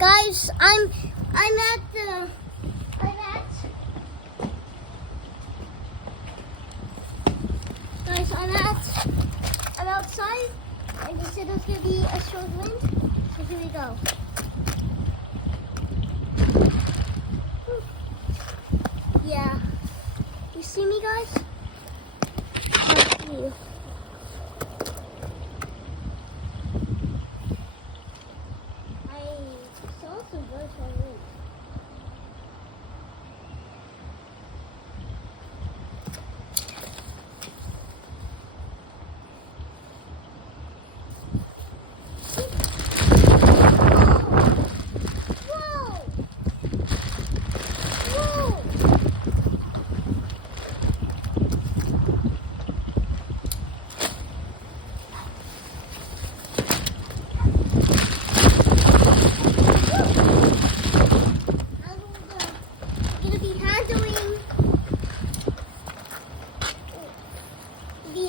Guys, I'm outside, and they said there's gonna be a strong wind. So here we go. Yeah. You see me, guys? I see you. I saw some birds already.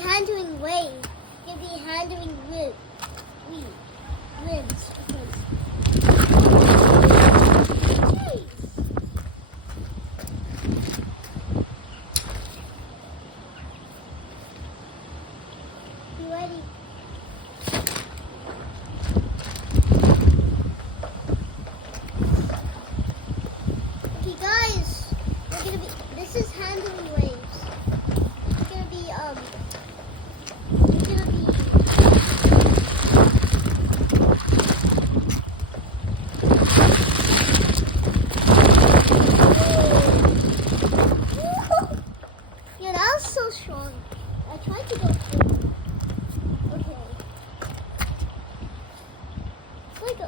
Handling waves. You'll be handling winds. Jeez. You ready? Okay, guys. We're gonna be. This is handling waves. It's gonna be Yeah, that was so strong. I tried to go through. Okay. It's like a...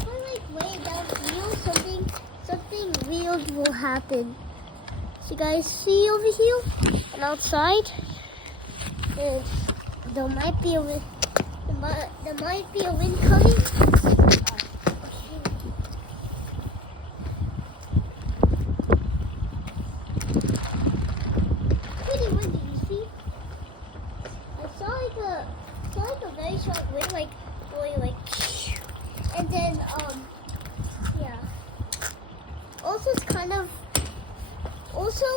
If I lay down real, something weird will happen. So you guys see over here and outside, and there might be a wind. There might be a wind coming. Pretty windy, you see? I saw like a very strong wind, going like, and then yeah. Also,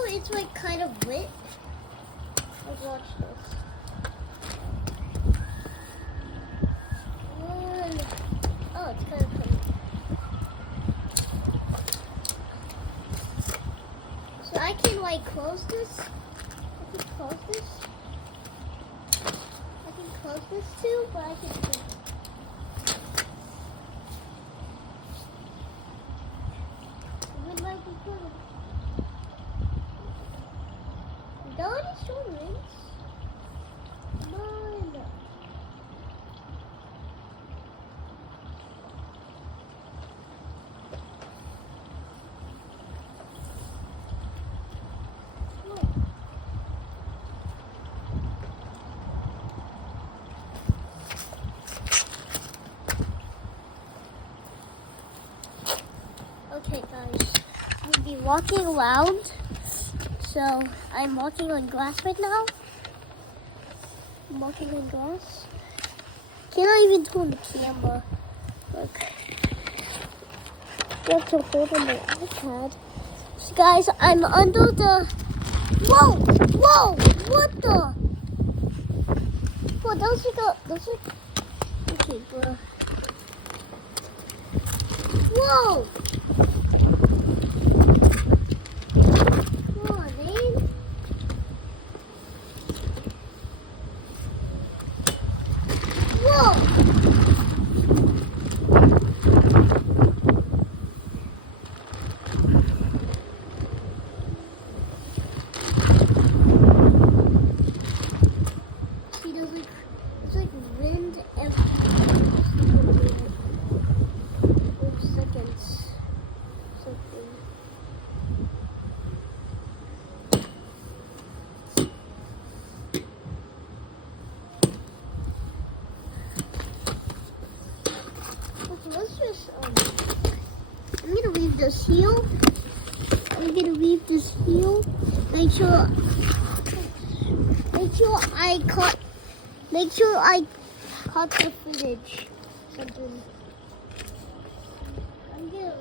it's like kind of wet. Let's watch this. Oh, it's kind of funny. So I can like close this. I can close this too, but I can close it. The wind might be coming. Don't show winds. Come on. Okay, guys, we'll be walking around. So I'm walking on grass right now. I'm walking on grass. Cannot even turn the camera. Look. You have to hold on the iPad. So guys, I'm under the. Whoa! Whoa! What the? Whoa, those are. Okay, bro. Whoa! It's like wind every 4 seconds. Something. Okay, let's just I'm gonna leave this heel. Make sure I caught the footage. Something. I'm gonna leave.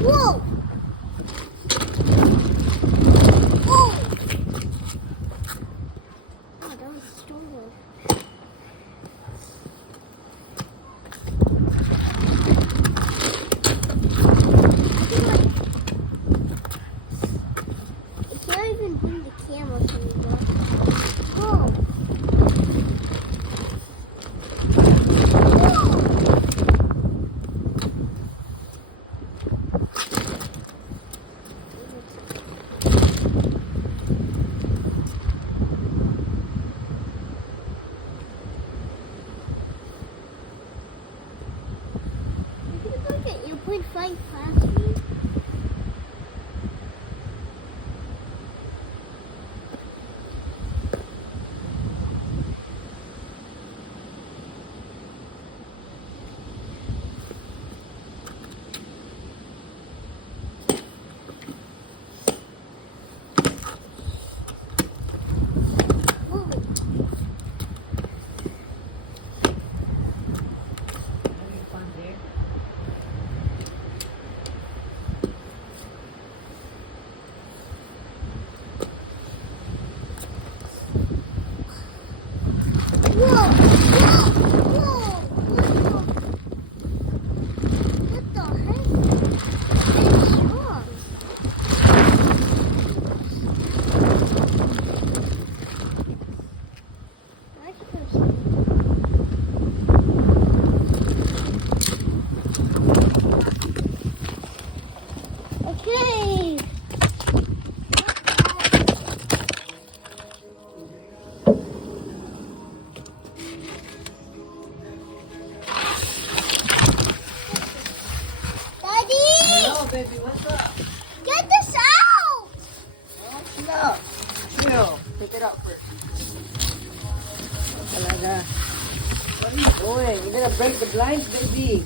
Whoa! Oh! Oh, that was stolen. I can't even bring the camera anymore. Whoa! You're playing flying past me? Whoa! Whoa! Whoa! What the heck? It's wrong. I okay. Baby, what's up? Get this out! Oh, chill. Chill. Take it out first. Talaga. What are you doing? You're gonna break the blinds, baby.